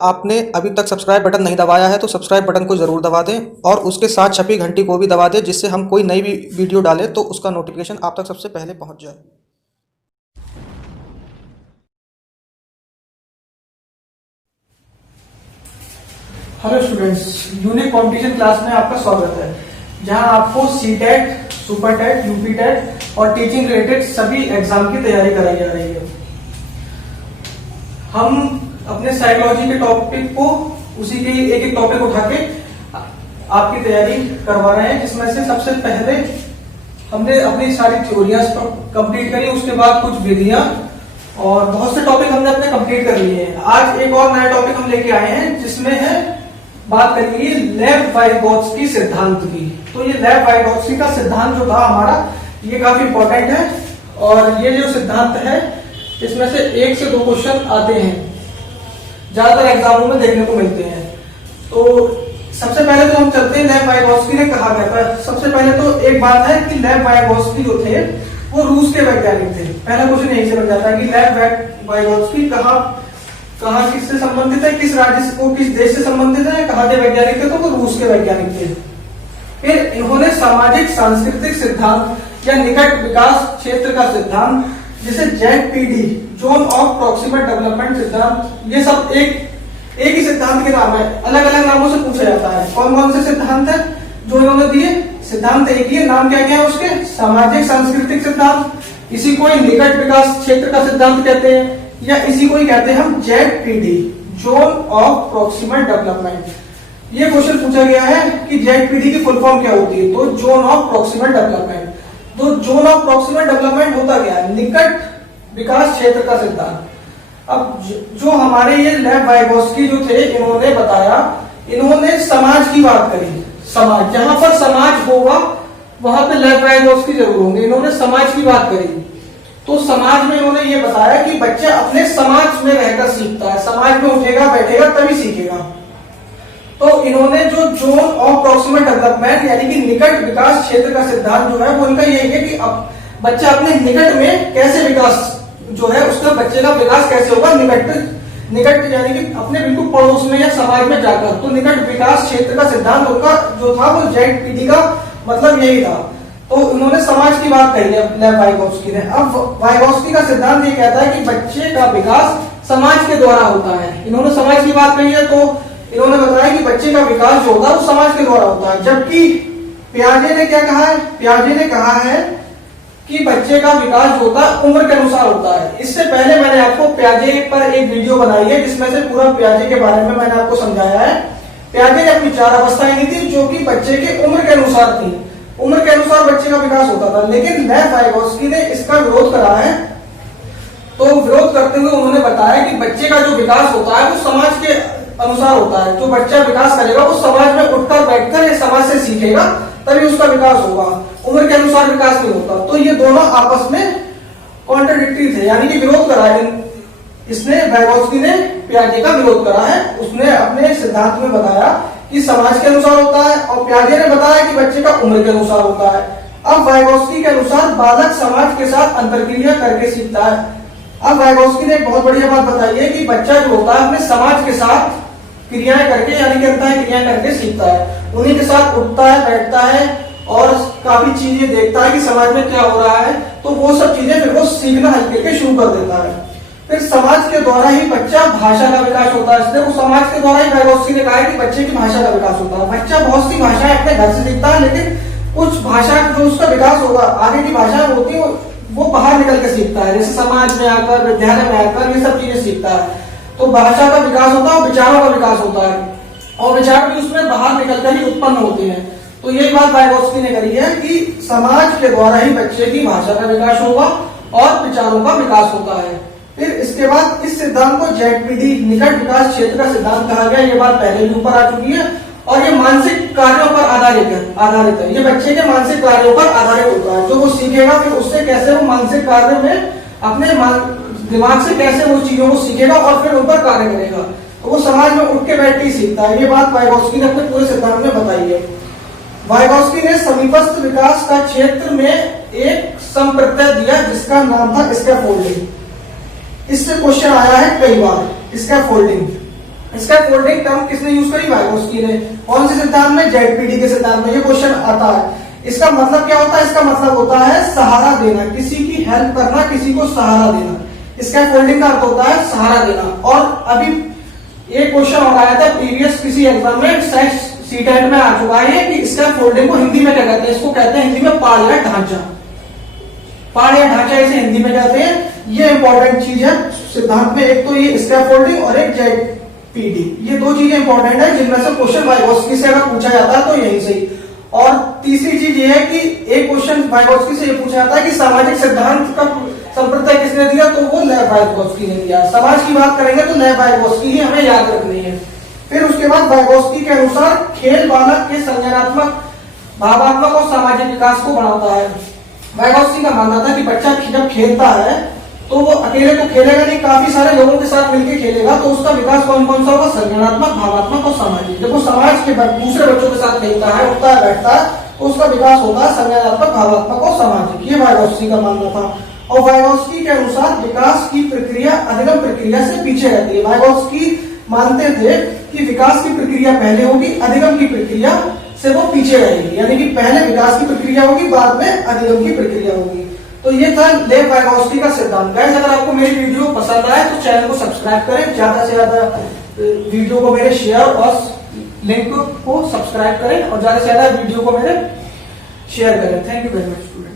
आपने अभी तक सब्सक्राइब बटन नहीं दबाया है तो सब्सक्राइब बटन को ज़रूर दबा दें और उसके साथ छपी घंटी को भी दबा दें, जिससे हम कोई नई भी वीडियो डालें तो उसका नोटिफिकेशन आप तक सबसे पहले पहुंच जाए। Hello students, unique competition class में आपका स्वागत है, जहां आपको CTET, super TET, UP TET और टीचिंग रिलेटेड सभी एग्जाम की तैयारी कराई जा रही है। हम अपने साइकोलॉजी के टॉपिक को उसी के एक एक टॉपिक उठा के आपकी तैयारी करवा रहे हैं, जिसमें से सबसे पहले हमने अपनी सारी थ्योरियां कंप्लीट करी, उसके बाद कुछ विधियां और बहुत से टॉपिक हमने अपने कंप्लीट कर लिए हैं। आज एक और नया टॉपिक हम लेके आए हैं, जिसमें है बात करेंगे लेव-वाइगोत्स्की सिद्धांत की। तो ये लेव-वाइगोत्स्की का सिद्धांत जो था हमारा, ये काफी इंपॉर्टेंट है और ये जो सिद्धांत है इसमें से 1 से 2 क्वेश्चन आते हैं, ज्यादातर एग्जामों में देखने को मिलते हैं। तो सबसे पहले तो हम चलते हैं लेव-वाइगोत्स्की ने कहा गया था। सबसे पहले तो एक बात है कि लेव-वाइगोत्स्की जो थे वो रूस के वैज्ञानिक थे। पहला क्वेश्चन यही से बन जाता है कि लेव-वाइगोत्स्की कहाँ किससे संबंधित है, किस राज्य को, किस देश से संबंधित है, कहाँ के वैज्ञानिक थे, तो वो रूस के वैज्ञानिक थे। फिर इन्होंने सामाजिक सांस्कृतिक सिद्धांत या निकट विकास क्षेत्र का सिद्धांत, जिसे ZPD, zone of proximal development सिद्धांत, ये सब एक ही सिद्धांत के नाम है, अलग अलग नामों से पूछा जाता है। कौन कौन से सिद्धांत है जो इन्होंने दिए? सिद्धांत एक ही है, नाम क्या क्या है उसके? सामाजिक सांस्कृतिक सिद्धांत, इसी को निकट विकास क्षेत्र का सिद्धांत कहते हैं, या इसी को ही कहते हैं हम ZPD, zone of proximal development. ये क्वेश्चन पूछा गया है कि ZPD की फुल फॉर्म क्या होती है, तो जोन ऑफ प्रॉक्सिमल डेवलपमेंट। तो जोन ऑफ प्रॉक्सिमल डेवलपमेंट होता क्या है? निकट विकास क्षेत्र का सिद्धांत। अब जो हमारे ये लेव-वाइगोत्स्की जो थे, इन्होंने बताया, इन्होंने समाज की बात करी। समाज, जहां पर समाज होगा वहां पे लेव-वाइगोत्स्की जरूर होंगे। इन्होंने समाज की बात करी, तो समाज में इन्होंने ये बताया कि बच्चा अपने समाज में रहकर सीखता है, समाज में उठेगा बैठेगा तभी सीखेगा। तो इन्होंने जो जोन ऑफ प्रॉक्सिमल डेवलपमेंट यानी कि निकट विकास क्षेत्र का सिद्धांत जो है वो इनका यही है कि अब बच्चा अपने निकट में कैसे विकास जो है उसका, बच्चे का विकास कैसे होगा निकट यानी कि अपने बिल्कुल पड़ोस में या समाज में जाकर। तो निकट विकास क्षेत्र का सिद्धांत उनका जो था वो ZPD का मतलब यही था। तो इन्होंने समाज की बात कही है लेव-वाइगोत्स्की ने। अब वाइगोत्स्की का सिद्धांत ये कहता है कि बच्चे का विकास समाज के द्वारा होता है। इन्होंने समाज की बात कही है, तो इन्होंने बताया कि बच्चे का विकास जो होता है वो समाज के द्वारा होता है। जबकि पियाजे ने क्या कहा है? पियाजे ने कहा है कि बच्चे का विकास जो होता है उम्र के अनुसार होता है। इससे पहले मैंने आपको पियाजे पर एक वीडियो बनाई है, जिसमें से पूरा पियाजे के बारे में मैंने आपको समझाया है। पियाजे ने अपनी 4 अवस्थाएं दी थी, जो कि बच्चे के उम्र के अनुसार थी। उम्र के अनुसार बच्चे का विकास होता था, लेकिन लेव-वाइगोत्स्की ने इसका विरोध करा है। तो विरोध करते हुए उन्होंने बताया कि बच्चे का जो विकास होता है वो समाज के अनुसार होता है। जो बच्चा विकास करेगा वो समाज में उठकर बैठकर या समाज से सीखेगा, तभी उसका विकास होगा। उम्र के अनुसार विकास नहीं होता। तो ये दोनों आपस में कॉन्ट्राडिक्टरी थे, यानी कि विरोध करा है। इसने, वाइगोत्स्की ने पियाजे का विरोध करा है। उसने अपने सिद्धांत में बताया कि समाज के अनुसार होता है और पियाजे ने बताया कि बच्चे का उम्र के अनुसार होता है। अब वाइगोत्स्की के अनुसार बालक समाज के साथ अंतरक्रिया करके सीखता है। अब वाइगोत्स्की ने एक बहुत बढ़िया बात बताई है कि बच्चा जो होता है अपने समाज के साथ क्रियाएं करके, यानी कि अंतः क्रियाएं करके सीखता है। उन्हीं के साथ उठता है, बैठता है और काफी चीजें देखता है कि समाज में क्या हो रहा है। तो वो सब चीजें फिर वो सीखना हल्के के शुरू कर देता है। फिर समाज के द्वारा ही बच्चा भाषा का विकास होता है। इसलिए वो समाज के द्वारा ही वाइगोत्स्की ने कहा है कि बच्चे की भाषा का विकास होता है। बच्चा बहुत सी भाषाएं अपने घर से सीखता है, लेकिन कुछ भाषा जो उसका विकास होगा, आगे की भाषा होती है, वो बाहर निकल के सीखता है, जैसे समाज में आकर, विद्यालय में आकर ये सब चीजें सीखता है। तो भाषा का विकास होता है और विचारों का विकास होता है, और विचार भी उसमें बाहर निकलकर ही उत्पन्न होते हैं। तो यही बात वाइगोत्स्की ने करी है कि समाज के द्वारा ही बच्चे की भाषा का विकास होगा और विचारों का विकास होता है। फिर इसके बाद इस सिद्धांत को ZPD, निकट विकास क्षेत्र का सिद्धांत कहा गया। ये बात पहले भी ऊपर आ चुकी है और ये मानसिक कार्यों पर आधारित है। ये बच्चे के मानसिक कार्यों पर आधारित होता है। जो वो सीखेगा, फिर उससे कैसे वो मानसिक कार्य में अपने दिमाग से कैसे वो चीजों को सीखेगा और फिर उन पर कार्य करेगा। तो वो समाज में उठ के बैठ के सीखता है। ये बात वाइगोत्स्की ने अपने पूरे सिद्धांत में बताई है। वाइगोत्स्की ने समीपस्थ विकास का क्षेत्र में एक संप्रत्यय दिया, जिसका नाम था स्कैफोल्डिंग। इससे क्वेश्चन आया है कई बार, स्कैफोल्डिंग। इसका फोल्डिंग टर्म किसने यूज करी? वाइगोस्की ने। कौन से सिद्धांत में? जेडपीटी के सिद्धांत में। ये क्वेश्चन आता है। इसका मतलब क्या होता है? इसका मतलब होता है सहारा देना, किसी की हेल्प करना, किसी को सहारा देना। इसका फोल्डिंग का अर्थ होता है सहारा देना। और अभी एक क्वेश्चन और आया था प्रीवियस किसी एग्जाम में, सीटेट में आ चुका है कि इसका फोल्डिंग को हिंदी में क्या कहते हैं? इसको कहते हैं हिंदी में पाड़ या ढांचा। पाड़ या ढांचा इसे हिंदी में कहते हैं। ये इंपॉर्टेंट चीज है सिद्धांत में। एक तो ये स्कैफोल्डिंग और एक जेडपीटी, ये दो चीजें इंपॉर्टेंट है जिनमें से क्वेश्चन वाइगोस्की से अगर पूछा जाता है तो यही सही। और तीसरी चीज ये है कि एक क्वेश्चन वाइगोस्की से ये पूछा जाता है कि सामाजिक सिद्धांत का संप्रदाय किसने दिया? तो वो लेव वाइगोस्की ने दिया। समाज की बात करेंगे तो लेव वाइगोस्की ही हमें याद रखनी है। फिर उसके बाद वाइगोस्की के अनुसार खेल बालक के संज्ञानात्मक, भावात्मक और सामाजिक विकास को बढ़ाता है। वाइगोस्की का मानना था कि बच्चा जब खेलता है तो वो अकेले तो खेलेगा नहीं, काफी सारे लोगों के साथ मिलकर खेलेगा, तो उसका विकास कौन कौन सा होगा? संज्ञानात्मक, भावात्मक और सामाजिक। जब वो समाज के दूसरे बच्चों के साथ खेलता है, उठता है, बैठता है, तो उसका विकास होता है संज्ञानात्मक, भावात्मक और सामाजिक। ये वाइगोस्की का मानना था। और वाइगोस्की के अनुसार विकास की प्रक्रिया अधिगम प्रक्रिया से पीछे रहती है। वाइगोस्की मानते थे कि विकास की प्रक्रिया पहले होगी, अधिगम की प्रक्रिया से वो पीछे रहेगी, यानी कि पहले विकास की प्रक्रिया होगी, बाद में अधिगम की प्रक्रिया होगी। तो ये था लेव वाइगोस्की का सिद्धांत। गाइस, अगर आपको मेरी वीडियो पसंद आए तो चैनल को सब्सक्राइब करें, ज्यादा से ज्यादा वीडियो को मेरे शेयर और लिंक को सब्सक्राइब करें और ज्यादा से ज्यादा वीडियो को मेरे शेयर करें। Thank you very much student.